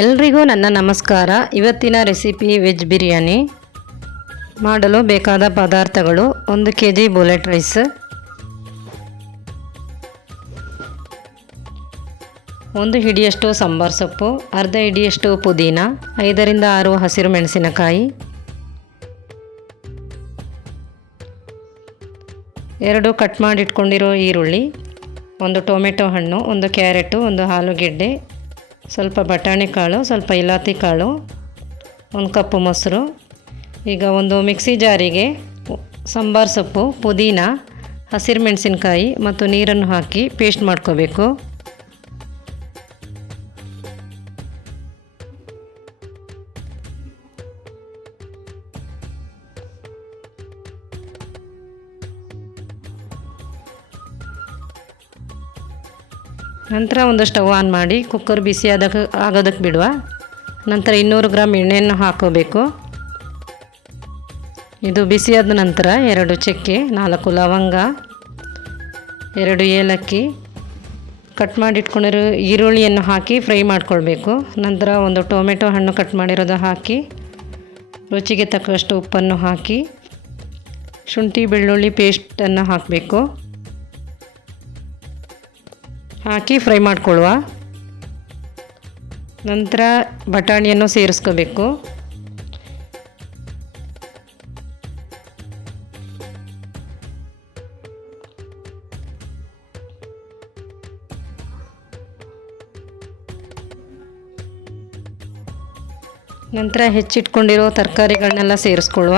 ಎಲ್ರಿಗೂ ನನ್ನ ನಮಸ್ಕಾರ. ಇವತ್ತಿನ ರೆಸಿಪಿ ವೆಜ್ ಬಿರಿಯಾನಿ. ಮಾಡಲು ಬೇಕಾದ ಪದಾರ್ಥಗಳು: 1 kg ಬುಲೆಟ್ ರೈಸ್, 1 ಹಿಡಿಯಷ್ಟು ಸಾಂಬಾರ್ ಸೊಪ್ಪು, ಅರ್ಧ ಹಿಡಿಯಷ್ಟು ಪುದೀನ, 5 ರಿಂದ 6 ಹಸಿರು ಮೆಣಸಿನಕಾಯಿ, 2 ಕಟ್ ಮಾಡಿ ಇಟ್ಕೊಂಡಿರೋ ಈರುಳ್ಳಿ, 1 ಟೊಮೆಟೊ ಹಣ್ಣು, 1 ಕ್ಯಾರೆಟು, 1 ಆಲೂಗೆಡ್ಡೆ, ಸ್ವಲ್ಪ ಬಟಾಣಿ ಕಾಳು, ಸ್ವಲ್ಪ ಇಲಾತಿ ಕಾಳು, 1 ಕಪ್ ಮೊಸರು. ಈಗ ಒಂದು ಮಿಕ್ಸಿ ಜಾರಿಗೆ ಸಾಂಬಾರ್ ಸೊಪ್ಪು, ಪುದೀನ, ಹಸಿರು ಮೆಣಸಿನಕಾಯಿ ಮತ್ತು ನೀರನ್ನು ಹಾಕಿ ಪೇಸ್ಟ್ ಮಾಡ್ಕೋಬೇಕು. ನಂತರ ಒಂದು ಸ್ಟವ್ ಆನ್ ಮಾಡಿ ಕುಕ್ಕರ್ ಬಿಸಿ ಆಗೋದಕ್ಕೆ ಬಿಡುವ. ನಂತರ 200 ಗ್ರಾಮ್ ಎಣ್ಣೆಯನ್ನು ಹಾಕೋಬೇಕು. ಇದು ಬಿಸಿಯಾದ ನಂತರ 2 ಚಕ್ಕೆ, 4 ಲವಂಗ, 2 ಏಲಕ್ಕಿ, ಕಟ್ ಮಾಡಿ ಇಟ್ಕೊಂಡಿರೋ ಈರುಳ್ಳಿಯನ್ನು ಹಾಕಿ ಫ್ರೈ ಮಾಡ್ಕೊಳ್ಬೇಕು. ನಂತರ 1 ಟೊಮೆಟೊ ಹಣ್ಣು ಕಟ್ ಮಾಡಿರೋದು ಹಾಕಿ, ರುಚಿಗೆ ತಕ್ಕಷ್ಟು ಉಪ್ಪನ್ನು ಹಾಕಿ, ಶುಂಠಿ ಬೆಳ್ಳುಳ್ಳಿ ಪೇಸ್ಟನ್ನು ಹಾಕಬೇಕು. ಹಾಕಿ ಫ್ರೈ ಮಾಡ್ಕೊಳ್ಳುವ. ನಂತರ ಬಟಾಣಿಯನ್ನು ಸೇರಿಸ್ಕೋಬೇಕು. ನಂತರ ಹೆಚ್ಚಿಟ್ಕೊಂಡಿರೋ ತರಕಾರಿಗಳನ್ನೆಲ್ಲ ಸೇರಿಸ್ಕೊಳ್ಳುವ.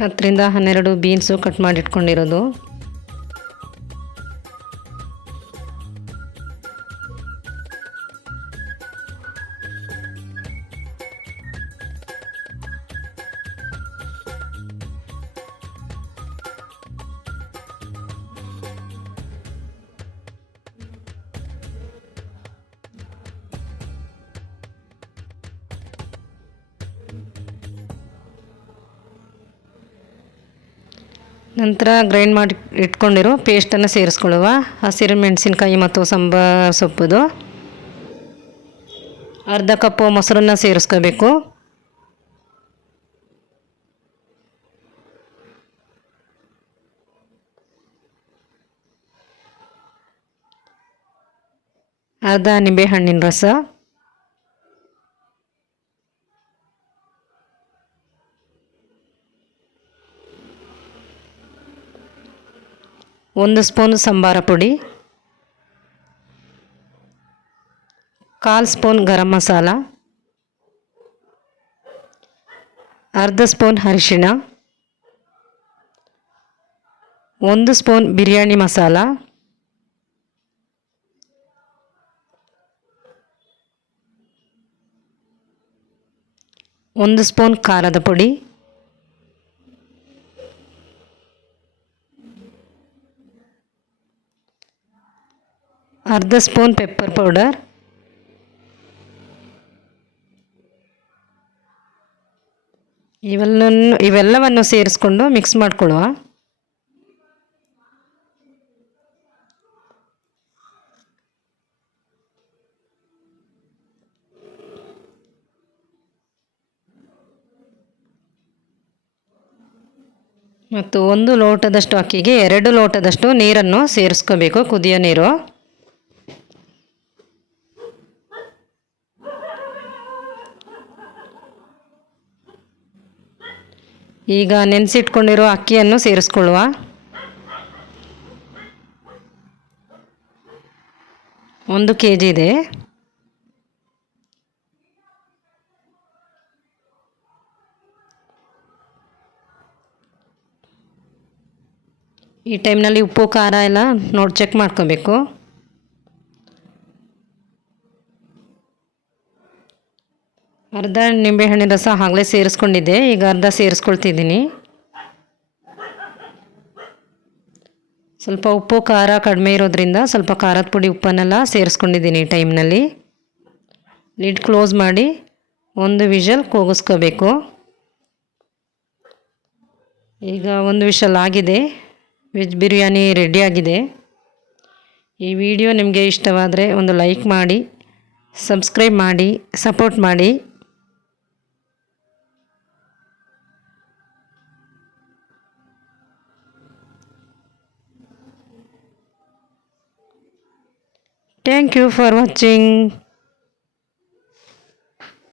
ಹತ್ತರಿಂದ 12 ಬೀನ್ಸು ಕಟ್ ಮಾಡಿ ಇಟ್ಕೊಂಡಿರೋದು, ನಂತರ ಗ್ರೈಂಡ್ ಮಾಡಿ ಇಟ್ಕೊಂಡಿರೋ ಪೇಸ್ಟನ್ನು ಸೇರಿಸ್ಕೊಳ್ಳುವ. ಹಸಿರು ಮೆಣಸಿನಕಾಯಿ ಮತ್ತು ಸಾಂಬಾರ್ ಸೊಪ್ಪುದು ಅರ್ಧ ಕಪ್ಪು ಮೊಸರನ್ನು ಸೇರಿಸ್ಕೋಬೇಕು. ಅರ್ಧ ನಿಂಬೆಹಣ್ಣಿನ ರಸ, ಒಂದು ಸ್ಪೂನ್ ಸಾಂಬಾರ ಪುಡಿ, 1/4 ಸ್ಪೂನ್ ಗರಂ ಮಸಾಲ, ಅರ್ಧ ಸ್ಪೂನ್ ಅರಿಶಿಣ, 1 ಸ್ಪೂನ್ ಬಿರಿಯಾನಿ ಮಸಾಲ, 1 ಸ್ಪೂನ್ ಖಾರದ ಪುಡಿ, ಅರ್ಧ ಸ್ಪೂನ್ ಪೆಪ್ಪರ್ ಪೌಡರ್, ಇವೆಲ್ಲವನ್ನು ಸೇರಿಸ್ಕೊಂಡು ಮಿಕ್ಸ್ ಮಾಡ್ಕೊಳ್ಳುವ. ಮತ್ತು 1 ಲೋಟದಷ್ಟು ಅಕ್ಕಿಗೆ 2 ಲೋಟದಷ್ಟು ನೀರನ್ನು ಸೇರಿಸ್ಕೋಬೇಕು, ಕುದಿಯೋ ನೀರು. ಈಗ ನೆನೆಸಿಟ್ಕೊಂಡಿರೋ ಅಕ್ಕಿಯನ್ನು ಸೇರಿಸ್ಕೊಳ್ಳುವ. ಒಂದು kg ಇದೆ. ಈ ಟೈಮ್ನಲ್ಲಿ ಉಪ್ಪು ಖಾರ ಎಲ್ಲ ಚೆಕ್ ಮಾಡ್ಕೋಬೇಕು. ಅರ್ಧ ನಿಂಬೆಹಣ್ಣಿನ ರಸ ಆಗಲೇ ಸೇರಿಸ್ಕೊಂಡಿದ್ದೆ, ಈಗ ಅರ್ಧ ಸೇರಿಸ್ಕೊಳ್ತಿದ್ದೀನಿ. ಸ್ವಲ್ಪ ಉಪ್ಪು ಖಾರ ಕಡಿಮೆ ಇರೋದ್ರಿಂದ ಸ್ವಲ್ಪ ಖಾರದ ಪುಡಿ ಉಪ್ಪನ್ನೆಲ್ಲ ಸೇರಿಸ್ಕೊಂಡಿದ್ದೀನಿ ಈ ಟೈಮ್ನಲ್ಲಿ. ಲಿಡ್ ಕ್ಲೋಸ್ ಮಾಡಿ ಒಂದು ವಿಷಲ್ ಕೂಗಿಸ್ಕೋಬೇಕು. ಈಗ ಒಂದು ವಿಷಲ್ ಆಗಿದೆ, ವೆಜ್ ಬಿರಿಯಾನಿ ರೆಡಿಯಾಗಿದೆ. ಈ ವಿಡಿಯೋ ನಿಮಗೆ ಇಷ್ಟವಾದರೆ ಒಂದು ಲೈಕ್ ಮಾಡಿ, ಸಬ್ಸ್ಕ್ರೈಬ್ ಮಾಡಿ, ಸಪೋರ್ಟ್ ಮಾಡಿ. Thank you for watching.